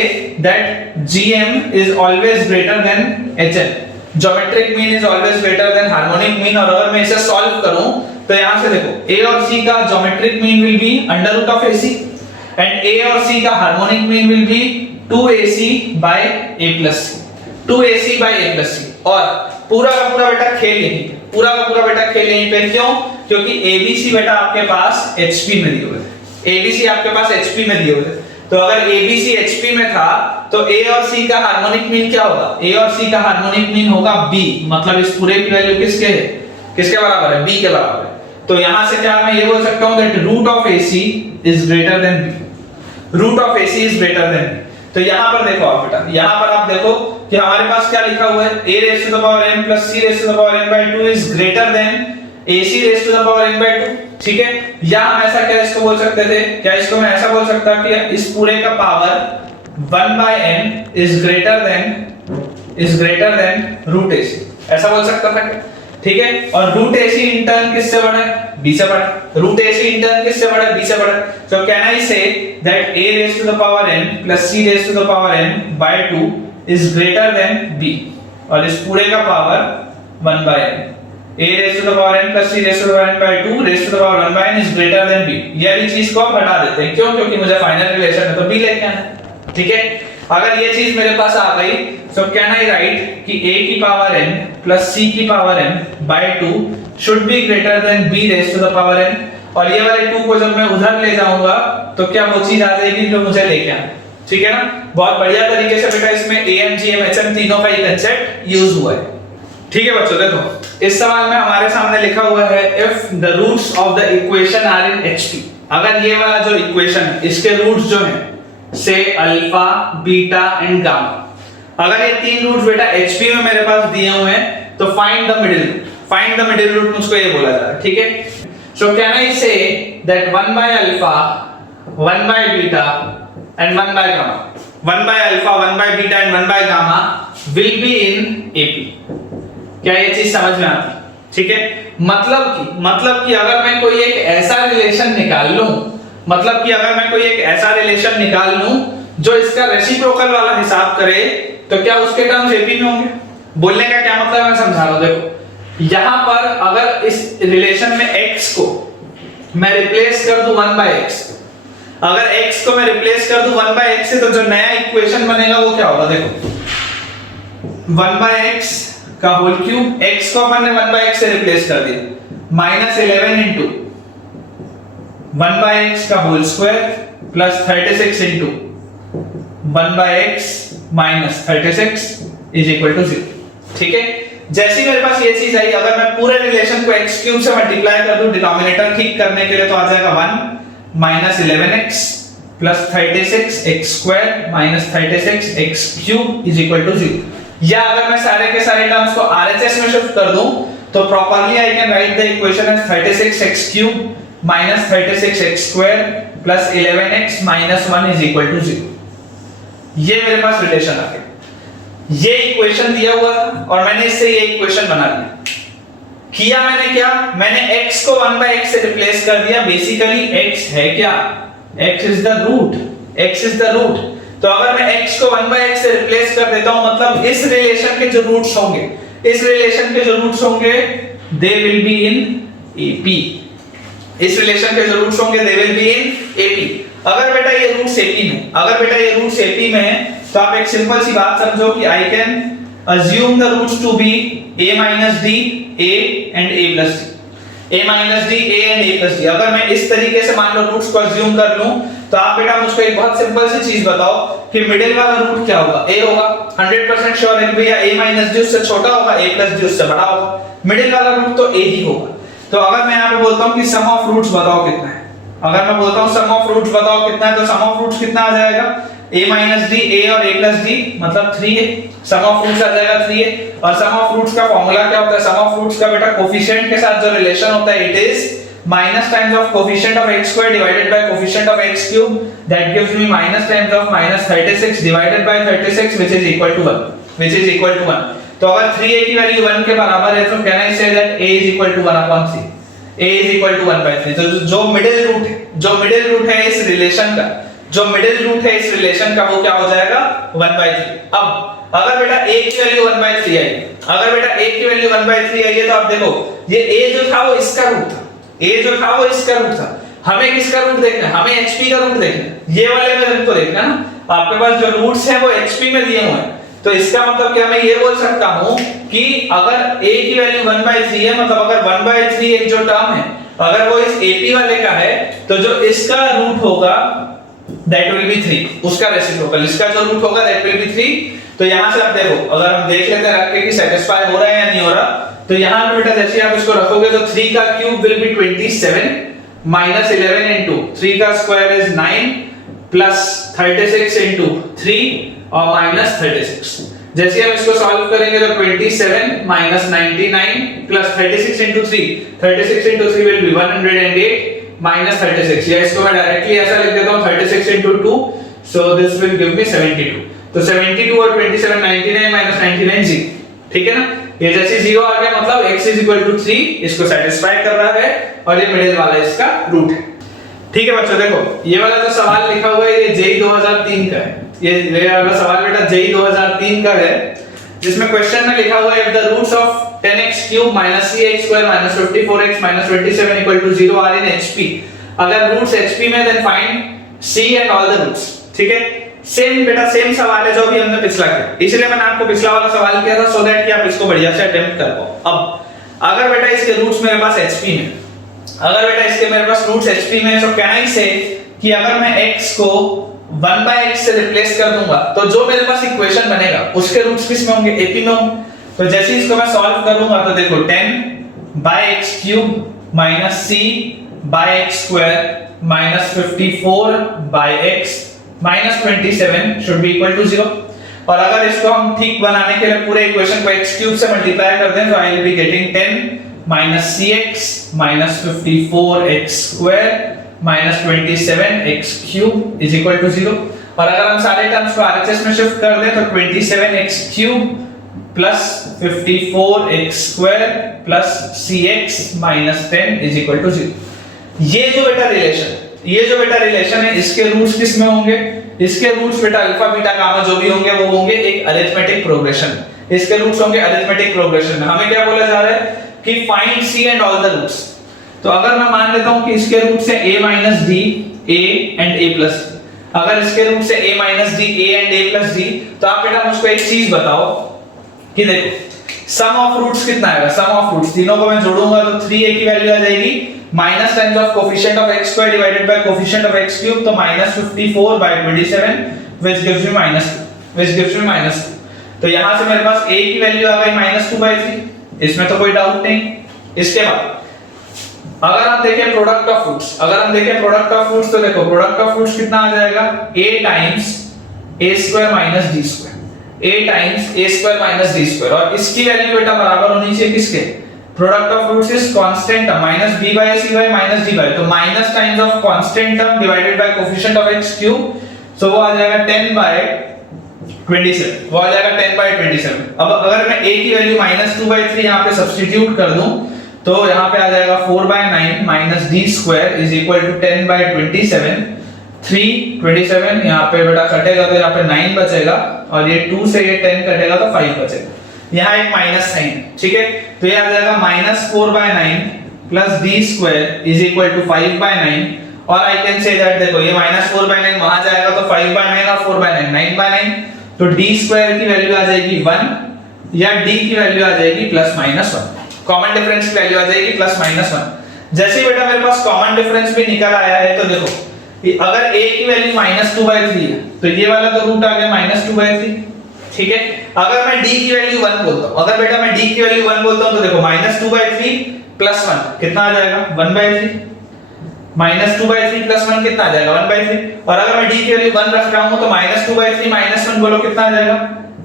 that gm is always greater than hm, geometric mean is always greater than harmonic mean, और अगर मैं इसे सॉल्व करूं तो यहां से देखो a और c का geometric mean will be under root of ac and a और c का harmonic mean will be 2ac by a plus c, 2ac by a plus c। और पूरा का पूरा बेटा खेल यहीं पे, क्यों? क्योंकि ABC बेटा आपके पास HP में दिए हुए थे, ABC आपके पास HP में दिए हुए थे, तो अगर ABC HP में था तो a और c का हार्मोनिक मीन क्या होगा? a और c का हार्मोनिक मीन होगा b, मतलब इस पूरे की वैल्यू किसके है, किसके बराबर है, b के बराबर है। तो यहां से क्या मैं ये बोल सकता हूं that root of ac is greater than b, root of ac is greater than b। तो यहां पर देखो आप बेटा, यहां पर आप देखो कि हमारे पास क्या लिखा हुआ है, a raised to the power n plus c raised to the power n by 2 is greater than ac raised to the power n by 2, ठीक है। या हम ऐसा क्या इसको बोल सकते थे, क्या इसको मैं ऐसा बोल सकता कि इस पूरे का power 1 by n is greater than root ac, ऐसा बोल सकता था क्या, ठीक है। और रूट ac इन टर्न किससे बड़ा है, b से बड़ा है। रूट ac इन टर्न किससे बड़ा है, b से बड़ा है। So can I say that a raised to the power n plus c raised to the power n by 2 is greater than b, और इस पूरे का power 1 by n, a raised to the power n plus c raised to the power n by 2 raised to the power 1 by n is greater than b। ये वाली चीज को आप हटा देते हैं, क्यों, क्योंकि मुझे फाइनल रिलेशन है तो b लेके आना है, ठीक है। अगर ये चीज मेरे पास आ गई तो कैन आई राइट कि a की पावर n प्लस c की power n by 2 should be greater than b raised to the power n, और ये वाले 2 को जब मैं उधर ले जाऊंगा तो क्या वो चीज आ जाएगी जो मुझे लेके आना, ठीक है ना। बहुत बढ़िया तरीके से बेटा इसमें am gm hm तीनों का ही कांसेप्ट यूज हुआ है, ठीक है बच्चों। देखो इस सवाल में हमारे सामने लिखा हुआ है if the roots of the equation are in hp, अगर ये वाला जो इक्वेशन है इसके रूट्स जो हैं से अल्फा बीटा एंड गामा, अगर ये तीन रूट्स बेटा hp में मेरे पास दिए हुए हैं तो find the middle root, find the middle root मुझको ये बोला जा रहा है, ठीक है। So can I say that 1 by alpha 1 by beta and 1 by gamma, 1 by alpha 1 by beta and 1 by gamma will be in AP। क्या ये चीज समझ में आती है, ठीक है। मतलब कि अगर मैं कोई एक ऐसा रिलेशन निकाल लूं, मतलब कि अगर मैं कोई एक ऐसा रिलेशन निकाल लूं जो इसका रेसिप्रोकल वाला हिसाब करे तो क्या उसके टर्म्स AP में होंगे। बोलने का क्या मतलब है मैं समझा रहा हूं। देखो यहां पर अगर इस रिलेशन में x को मैं रिप्लेस कर दूं 1 by x, अगर x को मैं रिप्लेस कर दूं 1 by x से तो जो नया इक्वेशन बनेगा वो क्या होगा, देखो 1 by x का होल क्यूब, x को अपन ने 1 by x से रिप्लेस कर दिया, माइनस 11 इंटू 1 by x का whole square plus 36 into 1 by x minus 36 is equal to 0, ठीक है। जैसे मेरे पास ये चीज आई, अगर मैं पूरे रिलेशन को x क्यूब से मल्टीप्लाई कर दूं डिनोमिनेटर ठीक करने के लिए तो आ जाएगा 1 minus 11x plus 36 x square minus 36 x cube is equal to 0। या अगर मैं सारे के सारे टर्म्स को RHS में शिफ्ट कर दूं तो properly I can write the equation as 36x cube minus 36x square plus 11x minus 1 is equal to 0। ये मेरे पास रिलेशन आ गया, ये इक्वेशन दिया हुआ था और मैंने इससे ये इक्वेशन बना लिया। किया मैंने क्या, मैंने x को 1 by x से रिप्लेस कर दिया। बेसिकली x है क्या, x is the root, x is the root. तो अगर मैं x को 1 by x से रिप्लेस कर देता हूं मतलब इस रिलेशन के जो रूट्स होंगे, इस रिलेशन के जो रूट्स होंगे they will be in AP। इस रिलेशन के जो रूट्स होंगे they will be in AP। अगर बेटा ये रूट्स AP में, अगर बेटा ये रूट्स AP में है तो आप एक सिंपल सी बात समझो कि I can assume the roots to be a minus d, a and a plus d, a minus d, a and a plus d। अगर मैं इस तरीके से मान लो रूट्स को अज्यूम कर लूं तो आप बेटा मुझको एक बहुत सिंपल सी चीज बताओ कि मिडिल वाला रूट क्या होगा, a होगा। 100% श्योर है कि भैया a minus d उससे छोटा होगा, a plus d उससे बड़ा होगा, मिडिल वाला रूट तो a ही होगा। तो अगर मैं यहां पे बोलता हूं कि सम ऑफ रूट्स बताओ कितना है, अगर मैं बोलता हूं सम ऑफ रूट्स बताओ कितना है तो सम ऑफ रूट्स कितना आ जाएगा, a minus d, a और a plus d मतलब 3 है, सम ऑफ रूट्स आ जाएगा 3 है। और सम ऑफ रूट्स का फार्मूला क्या होता है, सम ऑफ रूट्स का बेटा कोफिशिएंट के साथ जो रिलेशन होता है it is minus times of coefficient of x square divided by coefficient of x cube, that gives me minus times of minus 36 divided by 36 which is equal to 1, which is equal to 1। तो अगर 3a की वैल्यू 1 के बराबर है तो can I say that a is equal to 1 upon 3, a is equal to 1 by 3। तो जो मिडिल रूट है, जो मिडिल रूट है इस रिलेशन का, जो मिडिल रूट है इस रिलेशन का वो क्या हो जाएगा 1 by 3। अब अगर बेटा a की वैल्यू 1 by 3 आई, अगर बेटा a की वैल्यू 1 by 3 आई है तो आप देखो ये a जो था वो इसका रूट था, a जो था वो इसका रूट था। हमें किसका रूट देखना है, हमें hp का रूट देखना है, ये वाले में रूट को देखना ना। आपके पास जो रूट्स हैं वो hp में दिए हुए हैं तो इसका मतलब क्या मैं ये बोल सकता हूं कि अगर a की वैल्यू 1 by 3 है मतलब अगर 1 by 3 एक जो टर्म है अगर वो इस AP वाले का है तो जो इसका रूट होगा दैट विल बी 3, उसका रेसिप्रोकल, इसका जो रूट होगा दैट विल बी 3। तो यहां से आप देखो, अगर हम देख लेते हैं रख के कि सेटिस्फाई हो रहा है या नहीं हो रहा, तो यहां पे बेटा जैसे आप इसको रखोगे तो 3 का cube will be 27 minus 11 into 3 का स्क्वायर इज 9 प्लस 36 इनटू 3 और माइनस 36। जैसे हम इसको सॉल्व करेंगे तो 27 minus 99 plus 36 into 3, 36 into 3 will be 108 minus 36, या इसको मैं डायरेक्टली ऐसा लिख देता हूं 36 into 2, so this will give me 72। तो 72 और 27 99 माइनस 99 0, ठीक है ना। ये जैसे 0 आ गया मतलब x इज इक्वल टू 3 इसको सेटिस्फाई कर रहा है और ये मिडिल वाला इसका रूट है। ठीक है बच्चों, देखो ये वाला जो सवाल लिखा हुआ है ये जेई 2003 का है। ये वाला सवाल बेटा जेई 2003 का है, जिसमें क्वेश्चन में लिखा हुआ है if the roots of 10x³ - 3x² - 54x - 27 = 0 are in HP। अगर रूट्स HP में then find C and all the roots. ठीक है, सेम बेटा सेम सवाल है जो अभी हमने पिछला किया, इसलिए मैंने आपको पिछला वाला सवाल किया था सो दैट कि आप इसको बढ़िया से अटेम्प्ट कर पाओ। अब अगर बेटा इसके रूट्स मेरे पास HP में, अगर बेटा इसके मेरे पास रूट्स HP में, सो कैन आई से कि अगर मैं x को 1/x से रिप्लेस कर दूंगा तो जो मेरे पास इक्वेशन बनेगा उसके रूट्स किस में होंगे, AP में होंगे। तो जैसे इसको मैं सॉल्व करूंगा तो देखो 10/x³ - C/x² - 54/x -27 should be equal to 0। और अगर इसको हम ठीक बनाने के लिए पूरे इक्वेशन को x³ से मल्टीप्लाई कर दें तो I will be getting 10 - cx - 54x² - 27x³ is equal to 0। और अगर हम सारे टर्म्स को RHS में शिफ्ट कर दें तो 27x³ plus 54x² plus cx - 10 is equal to 0। ये जो बेटा रिलेशन है इसके रूट्स किस में होंगे, इसके रूट्स बेटा अल्फा बीटा गामा जो भी होंगे वो होंगे एक अरिथमेटिक प्रोग्रेशन। इसके रूट्स होंगे अरिथमेटिक प्रोग्रेशन में। हमें क्या बोला जा रहा है कि find C and all the roots. तो अगर मैं मान लेता हूं कि इसके रूट्स है a - d, a and a + d। अगर इसके रूट्स है a - d, a and a + d, तो आप बेटा मुझको एक चीज बताओ कि देखो सम ऑफ रूट्स कितना आएगा। सम ऑफ रूट्स तीनों को मैं जोड़ूंगा तो 3a की वैल्यू आ जाएगी minus times of coefficient of x² divided by coefficient of x³, तो -54/27 which gives me -2। तो यहां से मेरे पास a की वैल्यू आ गई -2/3, इसमें तो कोई डाउट नहीं। इसके बाद अगर हम देखें प्रोडक्ट ऑफ रूट्स, तो देखो प्रोडक्ट ऑफ रूट्स कितना आ जाएगा, a times a² - d², a times a² - d², और इसकी वैल्यू बेटा बराबर होनी चाहिए किसके, product of roots is constant term -b/c/ - d/, तो minus times of constant term divided by coefficient of x³, so वो आ जाएगा 10/27, वो आ जाएगा 10/27। अब अगर मैं a की वैल्यू -2/3 यहां पे सब्स्टिट्यूट कर दूं तो यहां पे आ जाएगा 4/9 - d² इज इक्वल टू 10/27। 3/27 यहां पे बेटा कटेगा तो यहां पे 9 बचेगा और ये 2 से ये 10 कटेगा तो 5 बचेगा, यहाँ एक माइनस साइन। ठीक है, तो ये आ जाएगा -4/9 plus d² is equal to 5/9, और आई कैन से दैट देखो ये -4/9 वहां जाएगा तो 5/9 और 4/9 9/9, तो d² की वैल्यू आ जाएगी 1 या d की वैल्यू आ जाएगी ±1, कॉमन डिफरेंस की वैल्यू आ जाएगी +(-1)। जैसे बेटा मेरे पास कॉमन डिफरेंस भी निकल आया है तो देखो अगर a की वैल्यू -2/3 है तो ये वाला तो रूट आ गया -2/3। ठीक है, अगर मैं d की वैल्यू 1 बोलता हूं, अगर बेटा मैं d की वैल्यू 1 बोलता हूं तो देखो -2/3 + 1 कितना आ जाएगा 1/3, -2/3 + 1 कितना आ जाएगा 1/3, और अगर मैं d की वैल्यू 1 रख रहा हूं तो -2/3 - 1 बोलो कितना आ जाएगा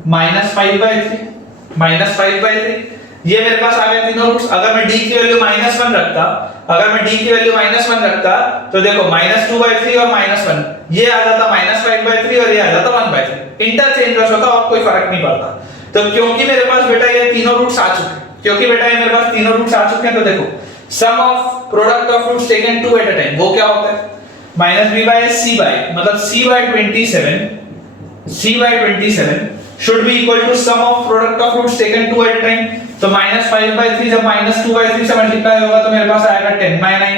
-5/3। ये मेरे पास आ गए तीनों रूट्स। अगर मैं d की वैल्यू -1 रखता, तो देखो -2/3 और -1 ये आ जाता -5/3 और ये आ जाता 1/3, इंटरचेंज बस होता और कोई फर्क नहीं पड़ता। तो क्योंकि मेरे पास बेटा ये तीनों रूट्स आ चुके हैं, तो देखो sum of product of roots taken 2 at a time वो क्या होता है -b/c/ मतलब c/27 should be equal to sum of product of roots taken 2 at a time। तो -5/3 जब -2/3 से मल्टीप्लाई होगा तो मेरे पास आएगा 10/9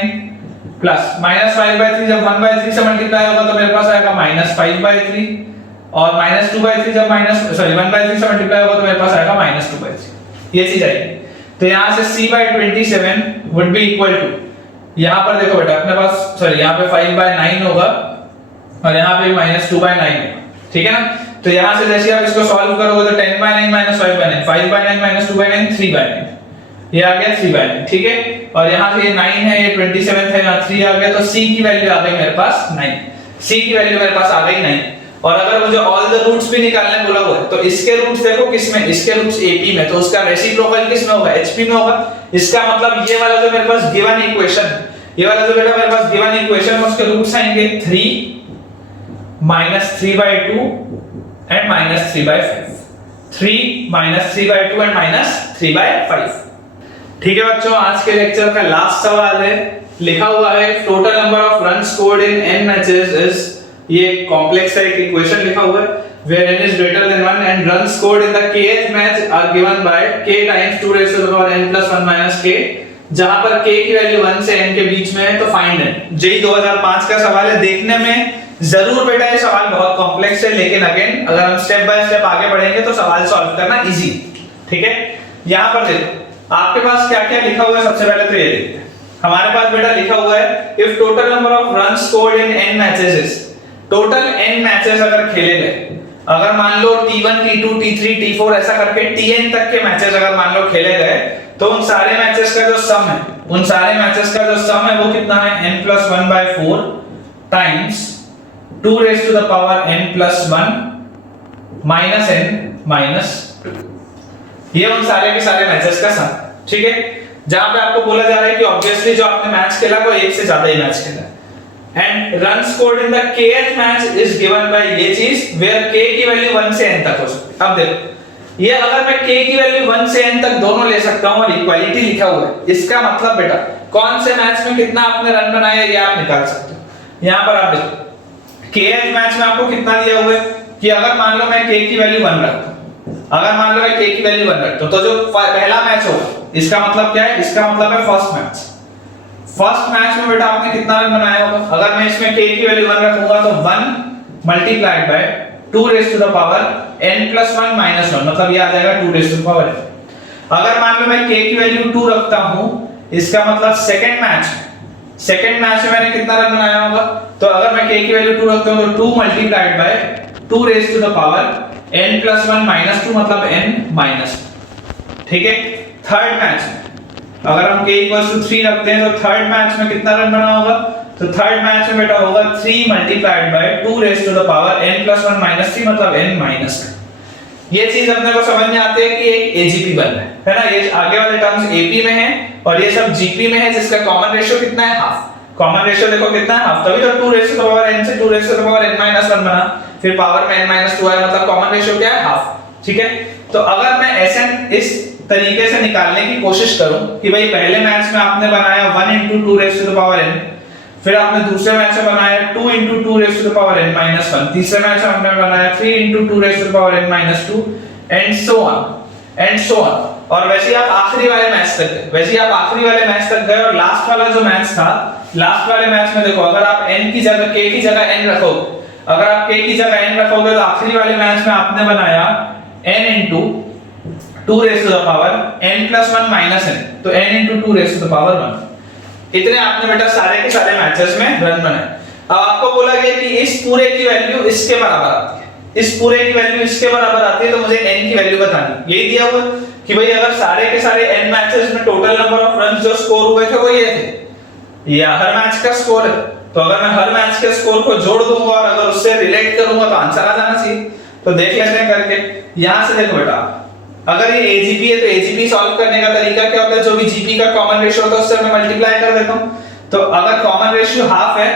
प्लस -5/3 जब 1/3 से मल्टीप्लाई होगा तो मेरे पास आएगा -5/3, और -2/3 जब 1/3 से मल्टीप्लाई होगा तो मेरे पास आएगा -2/3। ये चीज आएगी। तो यहां से c/27 would be equal to, यहां पर देखो बेटा अपने पास यहां पे 5/9 होगा और यहाँ पे माइनस 2/9 है, ठीक है ना। तो यहाँ से जैसे आप इसको सॉल्व करोगे तो 10/9 माइनस 5/9, 5/9 माइनस 2/9, 3/9, ये आ गया 3/9, ठीक है। और यहाँ से ये 9 है, ये 27 है, यहाँ 3 आ गया, तो c की वैल्यू आ गई मेरे पास 9, c की वैल्यू मेरे पास आ गई 9। और अगर मुझे ऑल द रूट्स भी निकालने बोला हुआ है तो इसके रूट्स देखो किसमें, इसके रूट्स AP में, तो उसका रेसिप्रोकल किसमें होगा, HP में होगा। इसका मतलब ये वाला जो मेरे पास गिवन इक्वेशन, ये वाला जो बेटा मेरे पास गिवन इक्वेशन है उसके रूट्स आएंगे 3 minus 3/2 and minus 3/5, 3 minus 3/2 and minus 3/5। ठीक है बच्चों, आज के लेक्चर का लास्ट सवाल है, लिखा हुआ है total number of run scored in n matches is, ये कॉम्प्लेक्स है, एक इक्वेशन लिखा हुआ है where n is greater than 1 and runs scored in the kth match are given by k times 2 raised to the power n plus 1 minus k, जहां पर k की वैल्यू 1 से n के बीच में है, तो फाइंड n। जेई 2005 का सवाल है, देखने में जरूर बेटा ये सवाल बहुत कॉम्प्लेक्स है, लेकिन अगेन अगर हम स्टेप बाय स्टेप आगे बढ़ेंगे तो सवाल सॉल्व करना इजी, ठीक है। यहां पर देखो आपके पास क्या क्या लिखा हुआ है, सबसे पहले तो ये देखते हैं। हमारे पास बेटा लिखा हुआ है if total number of run scored in n matches is, total n matches अगर खेले गए, अगर मान लो T1 T2 T3 T4 ऐसा करके Tn तक के मैचेस अगर मान लो खेले गए, तो उन सारे मैचेस का जो सम है, उन सारे मैचेस का जो सम है वो कितना है, n plus 1/4 times 2 raised to the power n plus 1 minus n minus 2, ये उन सारे के सारे मैचेस का सम, ठीक है। जहां पे आपको बोला जा रहा है कि ऑब्वियसली जो आपने मैच खेला वो एक से ज्यादा ही मैच खेला है, and run scored in the kth match is given by ये चीज where k की वैल्यू 1 से n तक हो सकती है। अब देखो ये अगर मैं k की वैल्यू 1 से n तक दोनों ले सकता हूं और इक्वालिटी लिखा हुआ है, इसका मतलब बेटा कौन से मैच में कितना आपने रन बनाया ये आप निकाल सकते हो। यहां पर आप देखो kth मैच में आपको कितना दिया हुआ है कि अगर मान लो मैं k की वैल्यू 1 रखता हूं, अगर मान लो मैं k की वैल्यू 1 रखता हूं, तो जो पहला मैच होगा इसका मतलब क्या है, इसका मतलब है फर्स्ट मैच। फर्स्ट मैच में बेटा आपने कितना रन बनाया होगा, अगर मैं इसमें k की वैल्यू 1 रखूंगा तो 1 multiplied by 2 raise to the power n plus 1 minus 1, मतलब ये आ जाएगा 2 raise to the power n। अगर मान लो मैं k की वैल्यू 2 रखता हूं, इसका मतलब सेकंड मैच में मैंने कितना रन बनाया होगा, तो अगर मैं k की वैल्यू 2 रखता हूं तो 2 multiplied by 2 raise to the power n plus 1 minus 2, मतलब n minus 2, ठीक है। थर्ड मैच अगर हम k 3 रखते हैं तो थर्ड मैच में कितना रन बना होगा, तो थर्ड मैच में बेटा होगा 3 multiplied by 2 raise to the power n plus 1 minus 3, मतलब n minus 2। ये चीज अपने को समझ में आती है कि एक AGP बन रहा है ना, ये आगे वाले टर्म्स AP में है और ये सब GP में है, जिसका कॉमन रेशियो कितना है, हाफ। कॉमन रेशियो देखो कितना है, हाफ, तभी तो 2 raise to the power n से 2 raise to the power n minus 1 बना, फिर पावर में n minus 2 आया, मतलब कॉमन रेशियो क्या है, हाफ, ठीक है। तो अगर मैं Sn इस तरीके से निकालने की कोशिश करूं कि भाई पहले मैच में आपने बनाया 1 into 2 raised to the power n, फिर आपने दूसरे मैच में बनाया 2 into 2 raised to the power n minus 1, तीसरे मैच में आपने बनाया 3 into 2 raised to the power n minus 2 and so on। और वैसे ही आप आखिरी वाले मैच तक गए, और लास्ट वाला जो मैच था, लास्ट वाले मैच में देखो अगर आप n की जगह k की जगह n रखोगे, अगर आप k की जगह n रखोगे तो आखिरी वाले मैच में आपने बनाया n into 2 raised to the power n plus 1 minus n, तो n into 2 raised to the power 1। इतने आपने बेटा सारे के सारे मैचेस में रन बनाए। अब आपको बोला गया कि इस पूरे की वैल्यू इसके बराबर आती है, इस पूरे की वैल्यू इसके बराबर आती है, तो मुझे n की वैल्यू बतानी। यही दिया हुआ कि भाई अगर सारे के सारे n मैचेस में टोटल नंबर ऑफ रन्स जो स्कोर हुए थे वो ये थे, ये हर मैच का स्कोर है, तो अगर मैं हर मैच के स्कोर को जोड़ दूंगा और अगर उससे रिलेट करूंगा तो आंसर आ जाना चाहिए। तो देख लेते हैं करके। यहां से देखो बेटा अगर ये AGP है तो AGP सॉल्व करने का तरीका क्या होता है, जो भी GP का कॉमन रेशियो होता है उससे मैं मल्टीप्लाई कर देता हूं। तो अगर कॉमन रेशियो हाफ है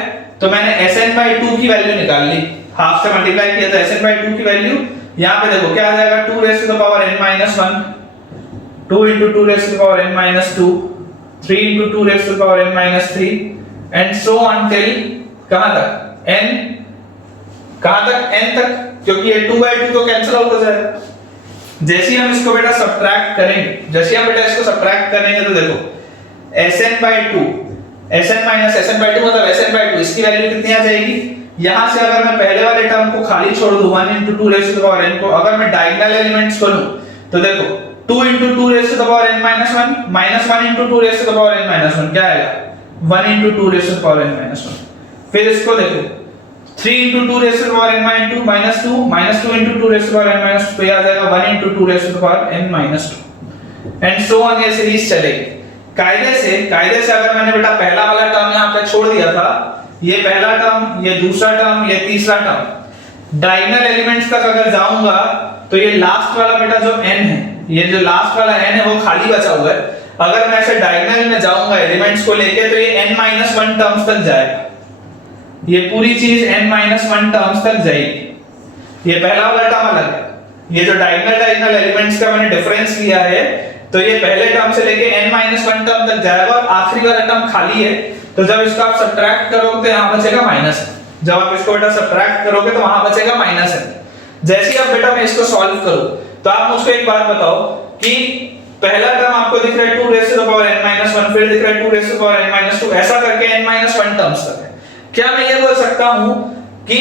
तो मैंने Sn/2 की वैल्यू निकाल ली, हाफ से मल्टीप्लाई किया तो Sn/2 की वैल्यू यहां पे देखो क्या आ जाएगा, 2 raised to the power n minus 1, 2 into 2 raised to the power n minus 2, 3 into 2 raised to the power n minus 3 and so on till कहां तक n, कहां तक n तक, क्योंकि ये 2/2 तो कैंसिल आउट हो जाएगा। जैसे हम इसको बेटा सब्ट्रैक्ट करेंगे, तो देखो Sn/2 Sn minus Sn/2 मतलब Sn/2, इसकी वैल्यू कितनी आ जाएगी, यहां से अगर मैं पहले वाले टर्म को खाली छोड़ दूं 1 into 2 raised to the power n को, अगर मैं डायगोनल एलिमेंट्स को लूं तो देखो 2 into 2 raised to the power n minus 1 minus 1 into 2 raised to the power n minus 1 क्या आएगा, 1 into 2 raised to the power n minus 1। फिर इसको देखो 3 into 2 raised to the power n minus 2 minus 2 into 2 raised to the power n minus 2 तो ये आ जाएगा 1 into 2 raised to the power n minus 2 and so on. ये सीरीज चलेगी कायदे से अगर मैंने बेटा पहला वाला टर्म यहाँ पे छोड़ दिया था, ये पहला टर्म, ये दूसरा टर्म, ये तीसरा टर्म, डायगोनल एलिमेंट्स तक अगर जाऊंगा तो ये लास्ट वाला बेटा जो n है, ये जो लास्ट वाला n है वो खाली बचा हुआ है। अगर मैं ऐसे डायगोनल में जाऊंगा एलिमेंट्स को लेके तो ये n-1 टर्म्स तक जाएगा, ये पूरी चीज n-1 टर्म्स तक जाएगी। ये पहला वाला टर्म अलग है, ये जो डायगोनल एलिमेंट्स का मैंने डिफरेंस लिया है तो ये पहले टर्म से लेके n-1 टर्म तक जाएगा और आखिरी वाला टर्म खाली है। तो जब इसको आप सब्ट्रैक्ट करोगे तो यहाँ बचेगा माइनस, जब आप इसको बेटा सब्ट्रैक्ट करोगे तो वहां बचेगा माइनस है। जैसे ही अब बेटा मैं इसको सॉल्व करूं तो आप मुझको एक बात बताओ कि पहला टर्म आपको दिख रहा है 2 raised to the power n-1, फिर दिख रहा है 2 raised to the power n-2, ऐसा करके n-1 टर्म्स तक है। क्या मैं ये बोल सकता हूं कि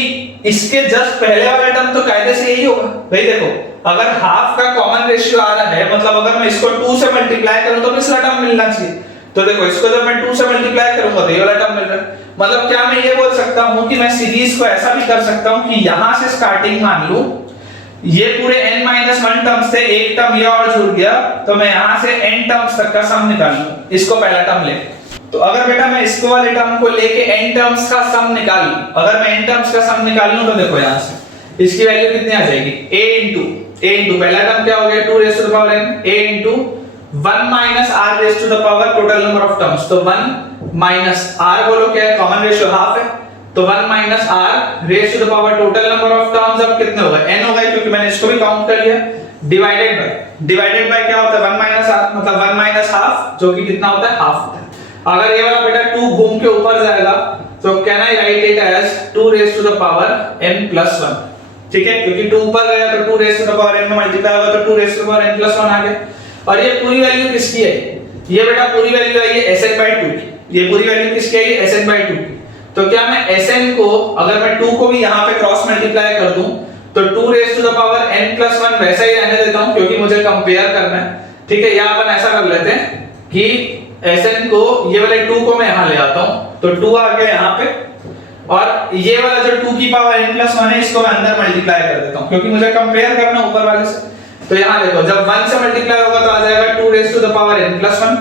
इसके जस्ट पहले वाला टर्म तो कायदे से यही होगा? भाई देखो, अगर हाफ का कॉमन रेशियो आ रहा है, मतलब अगर मैं इसको 2 से मल्टीप्लाई करूं तो पिछला टर्म मिलना चाहिए। तो देखो, इसको जब मैं 2 से मल्टीप्लाई करूंगा तो ये वाला टर्म मिल रहा है। मतलब क्या मैं ये बोल सकता हूं कि मैं सीरीज को ऐसा भी कर सकता हूं कि यहां से स्टार्टिंग मान लूं, ये पूरे n-1 टर्म्स थे, एक टर्म ये और जुड़ गया, तो मैं यहां से n टर्म्स तक का सम निकाल लूं, इसको पहला टर्म ले। तो अगर बेटा मैं इसको वाले टर्म को लेके n टर्म्स का सम निकाल लूं, अगर मैं n टर्म्स का सम निकाल लूं तो देखो यहां से इसकी वैल्यू कितनी आ जाएगी, a into पहला टर्म क्या हो गया 2 raised to the power n, a into 1 minus r raised to the power total number of terms। तो 1 minus r बोलो क्या है, कॉमन रेशियो हाफ है, तो 1 minus r raised to the power total number of terms अब कितने होगा, n होगा, क्योंकि मैंने इसको भी काउंट कर लिया। डिवाइडेड बाय क्या होता है 1 minus r, मतलब 1 minus हाफ, जो कि कितना होता है, हाफ होता है। अगर ये वाला बेटा 2 घूम के ऊपर जाएगा तो can I write it as 2 raised to the power n plus 1, ठीक है, क्योंकि 2 ऊपर गया तो 2 raised to the power n में मल्टीप्लाई होगा तो 2 raised to the power n plus 1 आ गया। और ये पूरी वैल्यू किसकी है, ये बेटा पूरी वैल्यू आई है Sn/2 की। ये पूरी वैल्यू किसकी आई है, Sn/2 की। तो क्या मैं Sn को, अगर मैं 2 को भी यहां पे क्रॉस मल्टीप्लाई कर दूं तो 2 raised to the power n plus 1 वैसा ही रहने देता हूं, क्योंकि मुझे कंपेयर करना है, ठीक है। यहां अपन ऐसा कर लेते हैं कि Sn को, ये वाले 2 को मैं यहां ले आता हूं, तो 2 आ गया यहां पे, और ये वाला जो 2 की पावर n plus 1 है इसको मैं अंदर मल्टीप्लाई कर देता हूं, क्योंकि मुझे कंपेयर करना ऊपर वाले से। तो यहां देखो, जब 1 से मल्टीप्लाई होगा तो आ जाएगा 2 raised to the power n plus 1,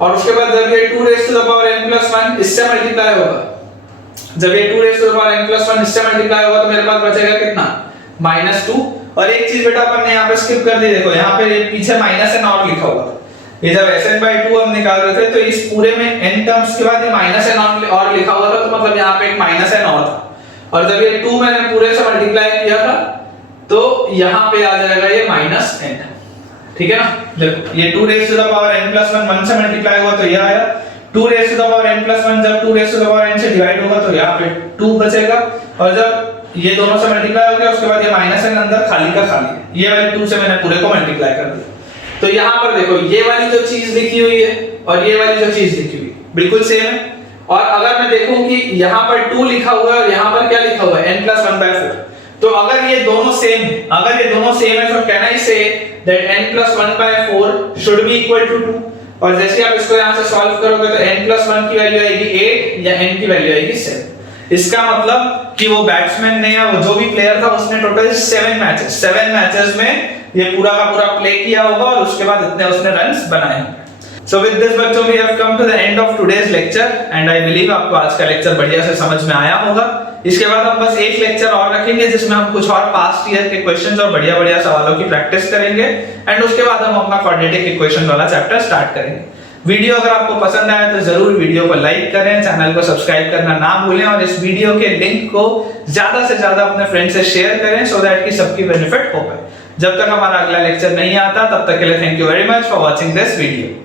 और उसके बाद जब ये 2 raised to the power n plus 1 इससे मल्टीप्लाई होगा, जब ये 2 raised to the power n plus 1 इससे मल्टीप्लाई होगा तो मेरे पास बचेगा कितना, -2। और एक चीज बेटा अपन ने यहां पे स्किप कर दी, देखो यहां पे पीछे माइनस n और लिखा हुआ था। ये जब Sn/2 हम निकाल रहे थे तो इस पूरे में n टर्म्स के बाद ये -n और लिखा हुआ था, तो मतलब यहाँ पे एक -n और था। और जब ये 2 मैंने पूरे से मल्टीप्लाई किया था तो यहाँ पे आ जाएगा ये -n, ठीक है ना। देखो ये 2 raised to the power n plus 1 से मल्टीप्लाई हुआ तो ये आया, 2 raised to the power n plus 1 जब 2 raised to the power n से डिवाइड होगा तो यहाँ पे 2 बचेगा, और जब ये दोनों से मल्टीप्लाई हो गया उसके बाद ये -n अंदर खाली का खाली, ये वाले 2 से मैंने पूरे को मल्टीप्लाई कर दिया। तो यहाँ पर देखो ये वाली जो चीज लिखी हुई है और ये वाली जो चीज लिखी हुई है बिल्कुल सेम है। और अगर मैं देखूं कि यहाँ पर 2 लिखा हुआ है और यहाँ पर क्या लिखा हुआ है n plus 1/4, तो अगर ये दोनों सेम है, अगर ये दोनों सेम है तो can I say that n plus 1/4 should be equal to 2। और जैसे आप इसको यहाँ से सॉल्व करोगे तो n plus 1 की वैल्यू आएगी 8 या n की वैल्यू आएगी 7। इसका मतलब कि वो बैट्समैन ने या वो जो भी प्लेयर था उसने टोटल 7 मैचेस में ये पूरा का पूरा प्ले किया होगा और उसके बाद इतने उसने रन्स बनाए होंगे। So with this बच्चों we have come to the end of today's lecture and I believe आपको आज का लेक्चर बढ़िया से समझ में आया होगा। इसके बाद हम बस एक लेक्चर और रखेंगे जिसमें हम कुछ और पास्ट ईयर के क्वेश्चंस और बढ़िया सवालों की प्रैक्टिस करेंगे एंड उसके बाद हम अपना क्वाड्रेटिक इक्वेशन वाला चैप्टर स्टार्ट करेंगे। वीडियो अगर आपको पसंद आया तो जरूर वीडियो को लाइक करें, चैनल को सब्सक्राइब करना ना भूलें और इस वीडियो के लिंक को ज्यादा से ज्यादा अपने फ्रेंड से शेयर करें सो दैट कि सबकी बेनिफिट हो पाए। जब तक हमारा अगला लेक्चर नहीं आता तब तक के लिए thank you very much for watching this video.